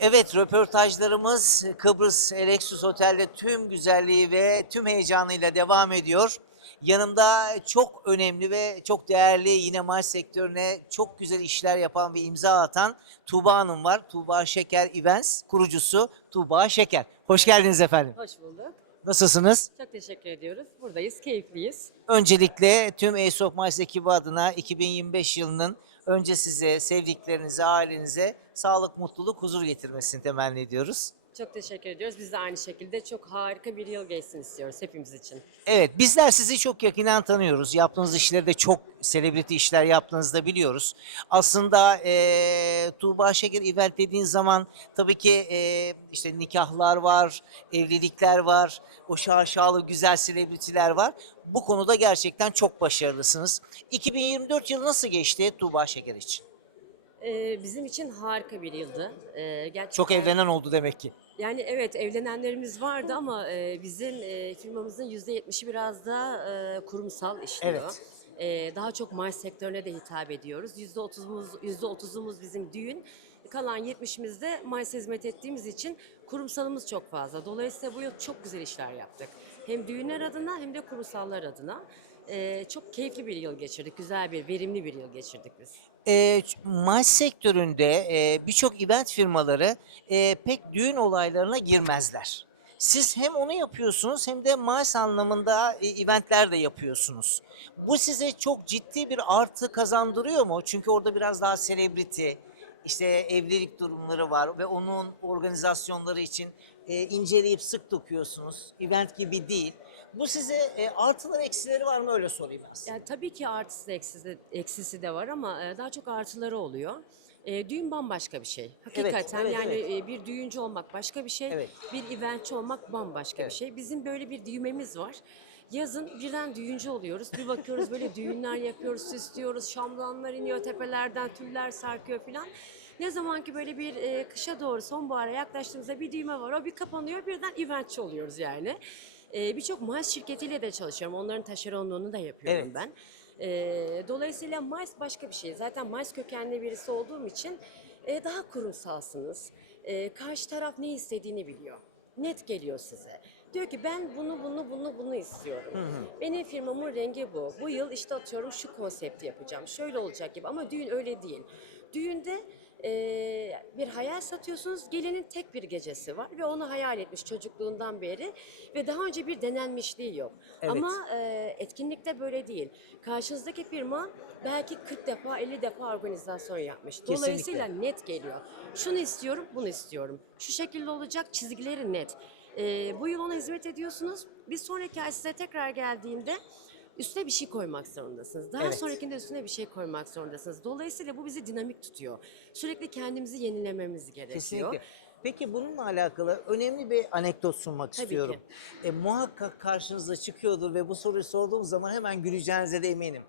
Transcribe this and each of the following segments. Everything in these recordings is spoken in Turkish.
Evet, röportajlarımız Kıbrıs Alexis Otel'de tüm güzelliği ve tüm heyecanıyla devam ediyor. Yanımda çok önemli ve çok değerli yine maaş sektörüne çok güzel işler yapan ve imza atan Tuğba Hanım var. Tuğba Şeker Events kurucusu Tuğba Şeker. Hoş geldiniz efendim. Hoş bulduk. Nasılsınız? Çok teşekkür ediyoruz. Buradayız, keyifliyiz. Öncelikle tüm Aesop Mice ekibi adına 2025 yılının önce size, sevdiklerinize, ailenize sağlık, mutluluk, huzur getirmesini temenni ediyoruz. Çok teşekkür ediyoruz. Biz de aynı şekilde çok harika bir yıl geçsin istiyoruz hepimiz için. Evet, bizler sizi çok yakından tanıyoruz. Yaptığınız işleri de çok selebriti işler yaptığınızı da biliyoruz. Aslında eee Tuğba Şeker event dediğin zaman tabii ki eee, işte nikahlar var, evlilikler var, o şaşalı güzel selebritiler var. Bu konuda gerçekten çok başarılısınız. 2024 yılı nasıl geçti Tuğba Şeker için? Ee, bizim için harika bir yıldı. Ee, gerçekten, Çok evlenen oldu demek ki. Yani evet evlenenlerimiz vardı ama e, bizim e, firmamızın %70'i biraz da e, kurumsal işliyor. Evet. Ee, daha çok maaş sektörüne de hitap ediyoruz. %30'umuz, %30'umuz bizim düğün. Kalan 70'imiz de maaş hizmet ettiğimiz için kurumsalımız çok fazla. Dolayısıyla bu yıl çok güzel işler yaptık. Hem düğünler adına hem de kurumsallar adına. Ee, çok keyifli bir yıl geçirdik. Güzel bir, verimli bir yıl geçirdik biz. E, maaş sektöründe e, birçok event firmaları e, pek düğün olaylarına girmezler. Siz hem onu yapıyorsunuz hem de maaş anlamında e, eventler de yapıyorsunuz. Bu size çok ciddi bir artı kazandırıyor mu? Çünkü orada biraz daha selebriti, işte evlilik durumları var ve onun organizasyonları için e, inceleyip sık dokuyorsunuz. Event gibi değil. Bu size e, artıları eksileri var mı öyle sorayım size. Yani tabii ki artısı eksisi, eksisi de var ama e, daha çok artıları oluyor. E, düğün bambaşka bir şey. Hakikaten evet, yani evet. e, bir düğüncü olmak başka bir şey, Evet. bir eventçi olmak bambaşka Evet. bir şey. Bizim böyle bir düğmemiz var. Yazın birden düğüncü oluyoruz. Bir bakıyoruz böyle düğünler yapıyoruz, süslüyoruz. Şamdanlar iniyor tepelerden, tüller sarkıyor filan. Ne zaman ki böyle bir e, kışa doğru sonbahara yaklaştığımızda bir düğme var. O bir kapanıyor birden eventçi oluyoruz yani. E, Birçok maaş şirketiyle de çalışıyorum. Onların taşeronluğunu da yapıyorum Evet. ben. E, dolayısıyla Mayıs başka bir şey. Zaten Mayıs kökenli birisi olduğum için e, daha kurumsalsınız. E, karşı taraf ne istediğini biliyor. Net geliyor size. Diyor ki ben bunu bunu bunu bunu istiyorum. Benim firmamın rengi bu. Bu yıl işte atıyorum şu konsepti yapacağım. Şöyle olacak gibi ama düğün öyle değil. Düğünde e, bir hayal satıyorsunuz. Gelinin tek bir gecesi var ve onu hayal etmiş çocukluğundan beri ve daha önce bir denenmişliği yok. Evet. Ama e, etkinlikte böyle değil. Karşınızdaki firma belki 40 defa 50 defa organizasyon yapmış. Dolayısıyla net geliyor. Şunu istiyorum, bunu istiyorum. Şu şekilde olacak, çizgileri net. E, bu yıl ona hizmet ediyorsunuz. Bir sonraki ay size tekrar geldiğinde üstüne bir şey koymak zorundasınız. Daha Evet. sonrakinde üstüne bir şey koymak zorundasınız. Dolayısıyla bu bizi dinamik tutuyor. Sürekli kendimizi yenilememiz gerekiyor. Kesinlikle. Peki bununla alakalı önemli bir anekdot sunmak Tabii istiyorum. ki. E, muhakkak karşınıza çıkıyordur ve bu soruyu sorduğum zaman hemen güleceğinize de eminim.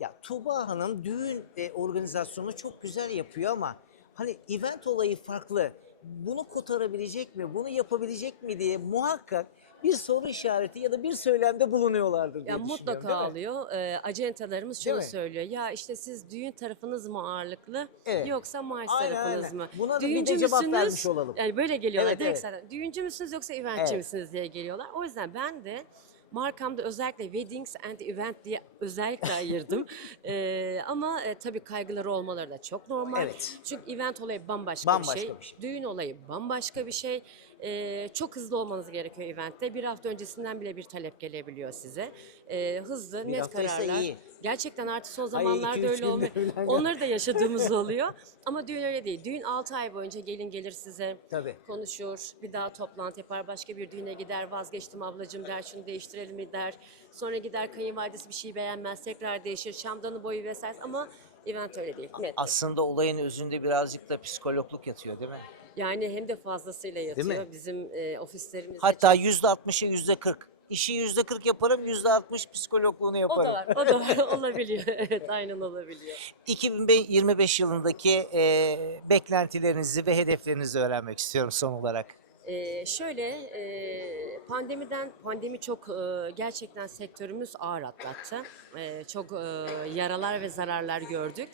Ya Tuğba Hanım düğün e, organizasyonu çok güzel yapıyor ama hani event olayı farklı. Bunu kotarabilecek mi, bunu yapabilecek mi diye muhakkak bir soru işareti ya da bir söylemde bulunuyorlardır diye Ya mutlaka alıyor. Ee, acentalarımız şunu söylüyor. Ya işte siz düğün tarafınız mı ağırlıklı Evet. yoksa maaş Aynen, tarafınız aynen. mı? Buna da bir de cevap vermiş olalım. Yani böyle geliyorlar Evet, direkt evet. Düğüncü müsünüz yoksa eventçi Evet. misiniz diye geliyorlar. O yüzden ben de markamda özellikle weddings and event diye özellikle ayırdım. Ee, ama e, tabii kaygıları olmaları da çok normal. Evet. Çünkü event olayı bambaşka, Bambaşka bir, şey. bir şey. Düğün olayı bambaşka bir şey. Ee, çok hızlı olmanız gerekiyor eventte. Bir hafta öncesinden bile bir talep gelebiliyor size. Ee, hızlı, Bir net hafta ise kararlar. iyi. Gerçekten artık son zamanlarda iki, öyle olmuyor. Onları da yaşadığımız oluyor. Ama düğün öyle değil. Düğün 6 ay boyunca gelin gelir size. Tabii. Konuşur, bir daha toplantı yapar, başka bir düğüne gider, vazgeçtim ablacığım der, şunu değiştirelim mi der. Sonra gider kayınvalidesi bir şey beğenmez, tekrar değişir, şamdanı boyu vesaire ama event öyle değil. Net. Aslında olayın özünde birazcık da psikologluk yatıyor değil mi? Yani hem de fazlasıyla yatıyor. mi? Bizim e, ofislerimizde Hatta yüzde altmışı yüzde kırk. İşi yüzde kırk yaparım, yüzde altmış psikologluğunu O yaparım. da var, o da var. olabiliyor. Evet, aynen olabiliyor. 2025 yılındaki e, beklentilerinizi ve hedeflerinizi öğrenmek istiyorum son olarak. Ee, şöyle, e, pandemiden, pandemi çok e, gerçekten sektörümüz ağır atlattı. E, çok e, yaralar ve zararlar gördük.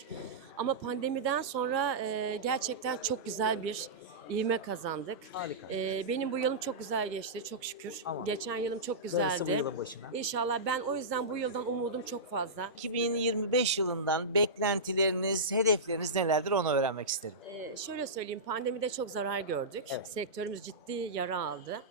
Ama pandemiden sonra e, gerçekten çok güzel bir ivme kazandık. Harika. Ee, benim bu yılım çok güzel geçti çok şükür. Aman. Geçen yılım çok Darısı bu güzeldi. yılın başına. İnşallah ben o yüzden bu yıldan umudum çok fazla. 2025 yılından beklentileriniz, hedefleriniz nelerdir onu öğrenmek isterim. Ee, şöyle söyleyeyim pandemide çok zarar gördük. Evet. Sektörümüz ciddi yara aldı.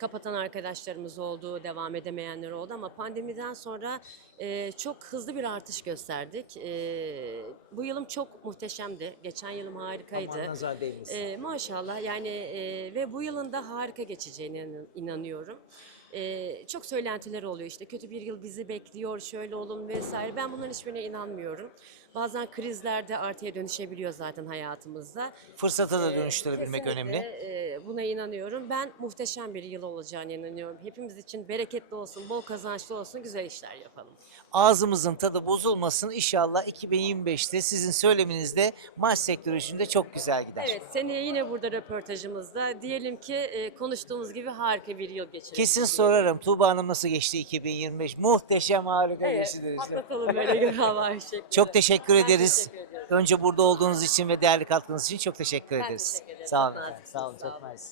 Kapatan arkadaşlarımız oldu, devam edemeyenler oldu ama pandemiden sonra e, çok hızlı bir artış gösterdik. E, bu yılım çok muhteşemdi. Geçen yılım harikaydı. Aman nazar değmesin. Ee, maşallah yani e, ve bu yılın da harika geçeceğine inan- inanıyorum. Ee, çok söylentiler oluyor işte kötü bir yıl bizi bekliyor şöyle olun vesaire ben bunların hiçbirine inanmıyorum. Bazen krizler de artıya dönüşebiliyor zaten hayatımızda. Fırsata da dönüştürebilmek kesinlikle, önemli. e, buna inanıyorum. Ben muhteşem bir yıl olacağına inanıyorum. Hepimiz için bereketli olsun, bol kazançlı olsun, güzel işler yapalım. Ağzımızın tadı bozulmasın. İnşallah 2025'te sizin söyleminizde maç sektörü için de çok güzel gider. Evet, seneye yine burada röportajımızda diyelim ki e, konuştuğumuz gibi harika bir yıl geçirelim. Kesin sorarım. Tuğba Hanım nasıl geçti 2025? Muhteşem harika Evet, geçti deriz. atlatalım böyle gün hava şeklinde. Çok teşekkür Ben ederiz. teşekkür. Önce burada olduğunuz için ve değerli katkınız için çok teşekkür Ben ederiz. teşekkür ederim. Sağ Çok olun. Sağ olun. sağ Çok olun. nice.